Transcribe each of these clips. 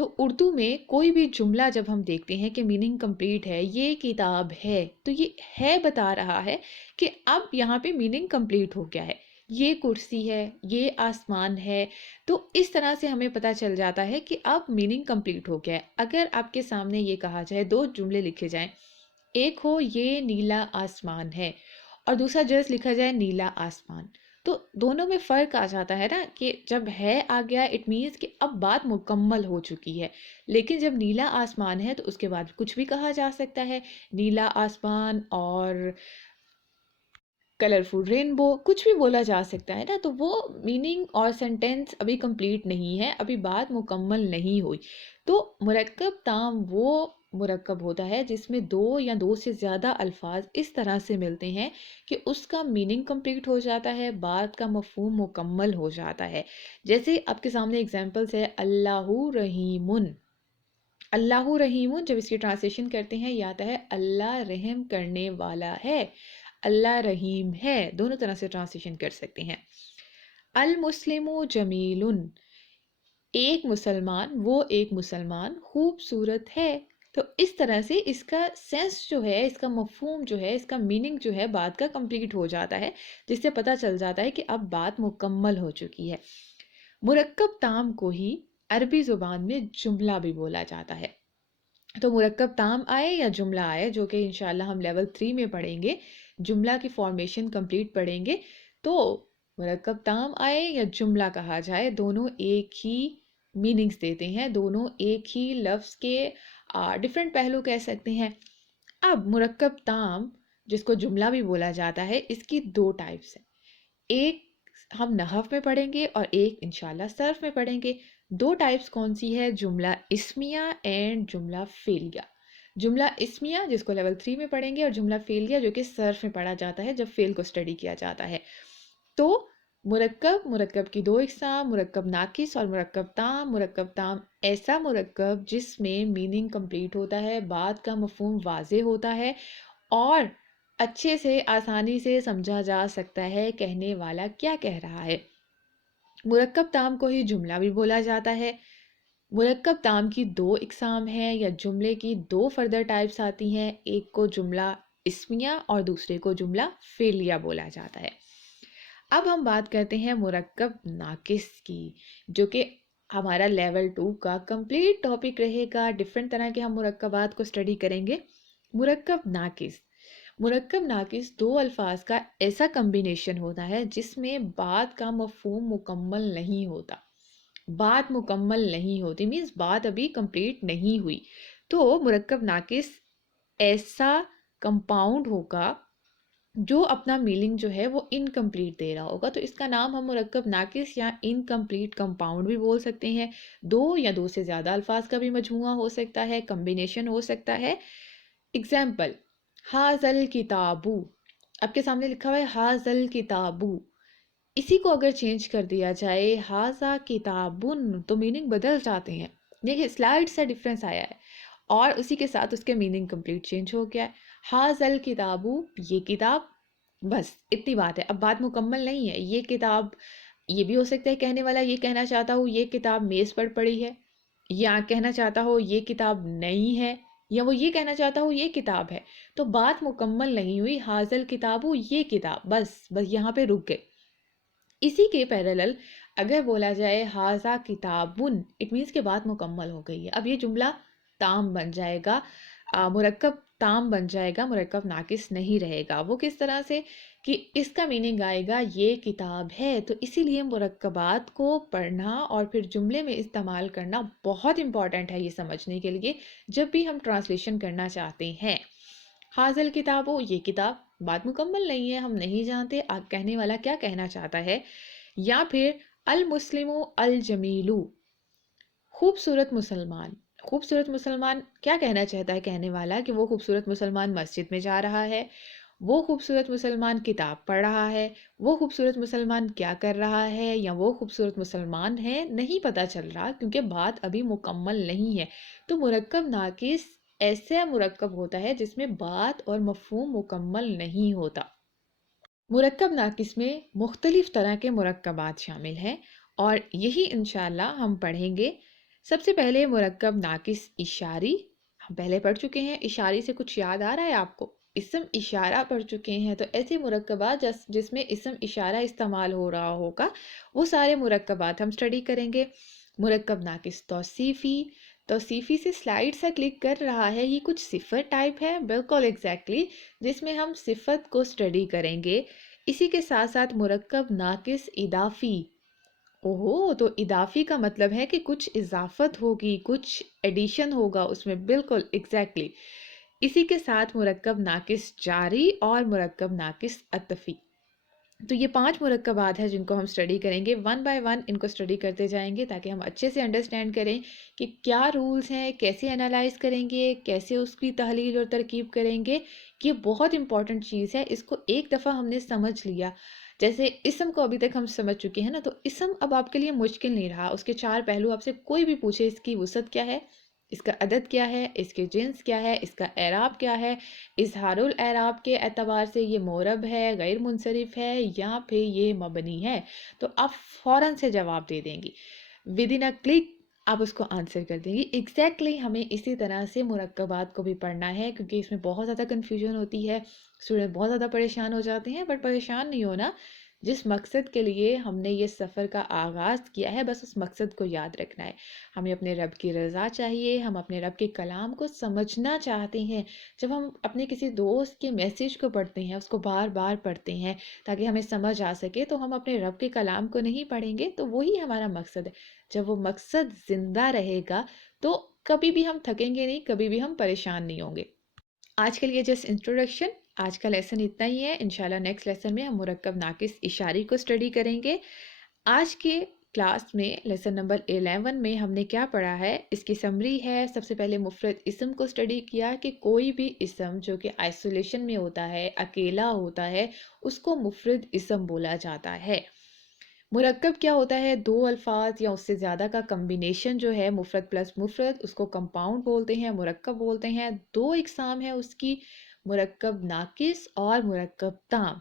تو اردو میں کوئی بھی جملہ جب ہم دیکھتے ہیں کہ میننگ کمپلیٹ ہے، یہ کتاب ہے، تو یہ ہے بتا رہا ہے کہ اب یہاں پہ میننگ کمپلیٹ ہو گیا ہے. یہ کرسی ہے، یہ آسمان ہے. تو اس طرح سے ہمیں پتہ چل جاتا ہے کہ اب میننگ کمپلیٹ ہو گیا ہے. اگر آپ کے سامنے یہ کہا جائے، دو جملے لکھے جائیں، ایک ہو یہ نیلا آسمان ہے اور دوسرا جسٹ لکھا جائے نیلا آسمان، تو دونوں میں فرق آ جاتا ہے نا کہ جب ہے آ گیا اٹ مینس کہ اب بات مکمل ہو چکی ہے. لیکن جب نیلا آسمان ہے تو اس کے بعد کچھ بھی کہا جا سکتا ہے. نیلا آسمان اور کلرفل رینبو کچھ بھی بولا جا سکتا ہے نا. تو وہ میننگ اور سینٹینس ابھی کمپلیٹ نہیں ہے، ابھی بات مکمل نہیں ہوئی. تو مرکب تام وہ مرکب ہوتا ہے جس میں دو یا دو سے زیادہ الفاظ اس طرح سے ملتے ہیں کہ اس کا میننگ کمپلیٹ ہو جاتا ہے، بات کا مفہوم مکمل ہو جاتا ہے. جیسے آپ کے سامنے اگزامپلس ہے اللہ رحیمن. اللہ رحیمن جب اس کی ٹرانسلیشن کرتے ہیں یہ آتا ہے اللہ رحم کرنے والا ہے، اللہ رحیم ہے. دونوں طرح سے ٹرانسلیشن کر سکتے ہیں. المسلم جمیل، ایک مسلمان، وہ ایک مسلمان خوبصورت ہے. تو اس طرح سے اس کا سینس جو ہے، اس کا مفہوم جو ہے، اس کا میننگ جو ہے بات کا کمپلیٹ ہو جاتا ہے، جس سے پتہ چل جاتا ہے کہ اب بات مکمل ہو چکی ہے. مرکب تام کو ہی عربی زبان میں جملہ بھی بولا جاتا ہے. تو مرکب تام آئے یا جملہ آئے، جو کہ انشاءاللہ ہم لیول 3 میں پڑھیں گے، جملہ کی فارمیشن کمپلیٹ پڑھیں گے. تو مرکب تام آئے یا جملہ کہا جائے، دونوں ایک ہی میننگز دیتے ہیں، دونوں ایک ہی لفظ کے ڈفرینٹ پہلو کہہ سکتے ہیں. اب مرکب تام جس کو جملہ بھی بولا جاتا ہے، اس کی دو ٹائپس ہیں. ایک ہم نحو میں پڑھیں گے اور ایک انشاءاللہ صرف میں پڑھیں گے. دو ٹائپس کون سی ہے؟ جملہ اسمیہ اینڈ جملہ فعلیہ. جملہ اسمیہ جس کو لیول 3 میں پڑھیں گے، اور جملہ فعلیہ جو کہ صرف میں پڑھا جاتا ہے جب فعل کو اسٹڈی کیا جاتا ہے. تو مرکب کی دو اقسام، مرکب ناقص اور مرکب تام. مرکب تام ایسا مرکب جس میں میننگ کمپلیٹ ہوتا ہے، بات کا مفہوم واضح ہوتا ہے اور اچھے سے آسانی سے سمجھا جا سکتا ہے کہنے والا کیا کہہ رہا ہے. مرکب تام کو ہی جملہ بھی بولا جاتا ہے. مرکب تام کی دو اقسام ہیں یا جملے کی دو فردر ٹائپس آتی ہیں، ایک کو جملہ اسمیہ اور دوسرے کو جملہ فعلیہ بولا جاتا ہے. اب ہم بات کرتے ہیں مرکب ناقص کی، جو کہ ہمارا لیول 2 کا کمپلیٹ ٹاپک رہے گا. ڈفرینٹ طرح کے ہم مرکبات کو اسٹڈی کریں گے. مرکب ناقص، مرکب ناقص دو الفاظ کا ایسا کمبینیشن ہوتا ہے جس میں بات کا مفہوم مکمل نہیں ہوتا. بات مکمل نہیں ہوتی مینس بات ابھی کمپلیٹ نہیں ہوئی. تو مرکب ناقص ایسا کمپاؤنڈ ہوگا جو اپنا میننگ جو ہے وہ انکمپلیٹ دے رہا ہوگا. تو اس کا نام ہم مرکب ناقص یا انکمپلیٹ کمپاؤنڈ بھی بول سکتے ہیں. دو یا دو سے زیادہ الفاظ کا بھی مجموعہ ہو سکتا ہے، کمبینیشن ہو سکتا ہے. اگزامپل حاذل کتابو، آپ کے سامنے لکھا ہوا ہے حاذل کتابو. اسی کو اگر چینج کر دیا جائے حاذا کتابن تو میننگ بدل جاتے ہیں. دیکھیے سلائڈ سے ڈفرینس آیا ہے اور اسی کے ساتھ اس کے میننگ کمپلیٹ چینج ہو گیا ہے. حاذل کتابو یہ کتاب، بس اتنی بات ہے، اب بات مکمل نہیں ہے. یہ کتاب، یہ بھی ہو سکتا ہے کہنے والا یہ کہنا چاہتا ہوں یہ کتاب میز پر پڑی ہے، یا کہنا چاہتا ہو یہ کتاب نہیں ہے، یا وہ یہ کہنا چاہتا ہوں یہ کتاب ہے. تو بات مکمل نہیں ہوئی. حاذل کتابو یہ کتاب، بس یہاں پہ رک گئے. اسی کے پیرالل اگر بولا جائے حاذا کتابن اٹ مینس کہ بات مکمل ہو گئی ہے. اب یہ جملہ تام بن جائے گا، مرکب تام بن جائے گا، مرکب ناقص نہیں رہے گا. وہ کس طرح سے کہ اس کا میننگ آئے گا یہ کتاب ہے. تو اسی لیے مرکبات کو پڑھنا اور پھر جملے میں استعمال کرنا بہت امپورٹنٹ ہے یہ سمجھنے کے لیے جب بھی ہم ٹرانسلیشن کرنا چاہتے ہیں. حاذل کتابو یہ کتاب، بات مکمل نہیں ہے، ہم نہیں جانتے کہنے والا کیا کہنا چاہتا ہے. یا پھر المسلم الجمیل، خوبصورت مسلمان. خوبصورت مسلمان کیا کہنا چاہتا ہے کہنے والا کہ وہ خوبصورت مسلمان مسجد میں جا رہا ہے، وہ خوبصورت مسلمان کتاب پڑھ رہا ہے. وہ خوبصورت مسلمان کیا کر رہا ہے یا وہ خوبصورت مسلمان ہے نہیں پتہ چل رہا کیونکہ بات ابھی مکمل نہیں ہے. تو مرکب ناقص ایسا مرکب ہوتا ہے جس میں بات اور مفہوم مکمل نہیں ہوتا. مرکب ناقص میں مختلف طرح کے مرکبات شامل ہیں اور یہی انشاءاللہ ہم پڑھیں گے سب سے پہلے مرکب ناقص اشاری، ہم پہلے پڑھ چکے ہیں، اشاری سے کچھ یاد آ رہا ہے آپ کو؟ اسم اشارہ پڑھ چکے ہیں، تو ایسے مرکبات جس میں اسم اشارہ استعمال ہو رہا ہوگا وہ سارے مرکبات ہم سٹڈی کریں گے۔ مرکب ناقص توصیفی، توصیفی سے سلائیڈ سا کلک کر رہا ہے، یہ کچھ صفت ٹائپ ہے، بالکل ایگزیکٹلی، جس میں ہم صفت کو سٹڈی کریں گے۔ اسی کے ساتھ ساتھ مرکب ناقص اضافی، اوہو، تو اضافی کا مطلب ہے کہ کچھ اضافت ہوگی، کچھ ایڈیشن ہوگا اس میں، بالکل ایگزیکٹلی۔ اسی کے ساتھ مرکب ناقص جاری اور مرکب ناقص عطفی۔ تو یہ 5 مرکبات ہیں جن کو ہم سٹڈی کریں گے، ون بائی ون ان کو سٹڈی کرتے جائیں گے تاکہ ہم اچھے سے انڈرسٹینڈ کریں کہ کیا رولز ہیں، کیسے انالائز کریں گے، کیسے اس کی تحلیل اور ترکیب کریں گے۔ یہ بہت امپورٹنٹ چیز ہے، اس کو ایک دفعہ ہم نے سمجھ لیا، جیسے اسم کو ابھی تک ہم سمجھ چکے ہیں نا، تو اسم اب آپ کے لیے مشکل نہیں رہا، اس کے 4 پہلو آپ سے کوئی بھی پوچھے، اس کی وسعت کیا ہے، اس کا عدد کیا ہے، اس کے جنس کیا ہے، اس کا اعراب کیا ہے، اظہار الاعراب کے اعتبار سے یہ معرب ہے، غیر منصرف ہے یا پھر یہ مبنی ہے، تو آپ فوراً سے جواب دے دیں گی، ود ان اے کلک آپ اس کو آنسر کر دیں گی۔ ایگزیکٹلی ہمیں اسی طرح سے مرکبات کو بھی پڑھنا ہے، کیونکہ اس میں بہت زیادہ کنفیوژن ہوتی ہے، اسٹوڈنٹ بہت زیادہ پریشان ہو جاتے ہیں، بٹ پریشان نہیں ہونا، جس مقصد کے لیے ہم نے یہ سفر کا آغاز کیا ہے بس اس مقصد کو یاد رکھنا ہے۔ ہمیں اپنے رب کی رضا چاہیے، ہم اپنے رب کے کلام کو سمجھنا چاہتے ہیں۔ جب ہم اپنے کسی دوست کے میسیج کو پڑھتے ہیں، اس کو بار بار پڑھتے ہیں تاکہ ہمیں سمجھ آ سکے، تو ہم اپنے رب کے کلام کو نہیں پڑھیں گے، تو وہی ہمارا مقصد ہے۔ جب وہ مقصد زندہ رہے گا تو کبھی بھی ہم تھکیں گے نہیں، کبھی بھی ہم پریشان نہیں ہوں گے۔ آج کے لیے جسٹ انٹروڈکشن، آج کا لیسن اتنا ہی ہے، انشاءاللہ نیکسٹ لیسن میں ہم مرکب ناقص اشاری کو سٹڈی کریں گے۔ آج کے کلاس میں لیسن نمبر 11 میں ہم نے کیا پڑھا ہے، اس کی سمری ہے۔ سب سے پہلے مفرد اسم کو سٹڈی کیا کہ کوئی بھی اسم جو کہ آئسولیشن میں ہوتا ہے، اکیلا ہوتا ہے، اس کو مفرد اسم بولا جاتا ہے۔ مرکب کیا ہوتا ہے، 2 الفاظ یا اس سے زیادہ کا کمبینیشن جو ہے، مفرد پلس مفرد، اس کو کمپاؤنڈ بولتے ہیں، مرکب بولتے ہیں۔ 2 اقسام ہے اس کی، مرکب ناقص اور مرکب تام۔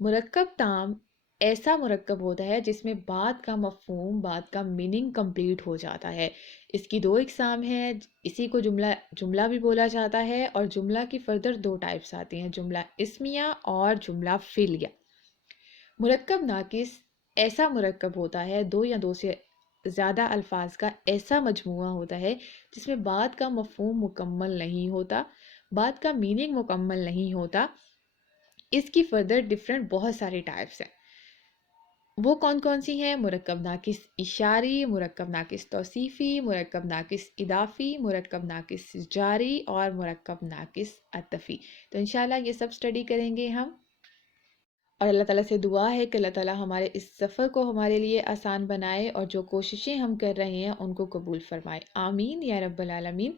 مرکب تام ایسا مرکب ہوتا ہے جس میں بات کا مفہوم، بات کا میننگ کمپلیٹ ہو جاتا ہے۔ اس کی 2 اقسام ہیں، اسی کو جملہ بھی بولا جاتا ہے، اور جملہ کی فردر 2 ٹائپس آتی ہیں، جملہ اسمیہ اور جملہ فعلیہ۔ مرکب ناقص ایسا مرکب ہوتا ہے، 2 یا 2 سے زیادہ الفاظ کا ایسا مجموعہ ہوتا ہے جس میں بات کا مفہوم مکمل نہیں ہوتا، بات کا میننگ مکمل نہیں ہوتا۔ اس کی فردر ڈیفرنٹ بہت ساری ٹائپس ہیں، وہ کون کون سی ہیں؟ مرکب ناقص اشاری، مرکب ناقص توصیفی، مرکب ناقص اضافی، مرکب ناقص جاری اور مرکب ناقص عطفی۔ تو انشاءاللہ یہ سب سٹڈی کریں گے ہم، اور اللہ تعالیٰ سے دعا ہے کہ اللہ تعالیٰ ہمارے اس سفر کو ہمارے لیے آسان بنائے، اور جو کوششیں ہم کر رہے ہیں ان کو قبول فرمائے، آمین یا رب العالمین۔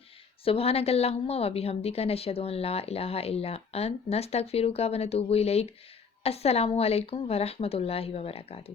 سبحانک اللہم و بحمدک، نشہد ان لا الہ الا انت، نستغفرک و نتوب الیک۔ السلام علیکم ورحمۃ اللہ وبرکاتہ۔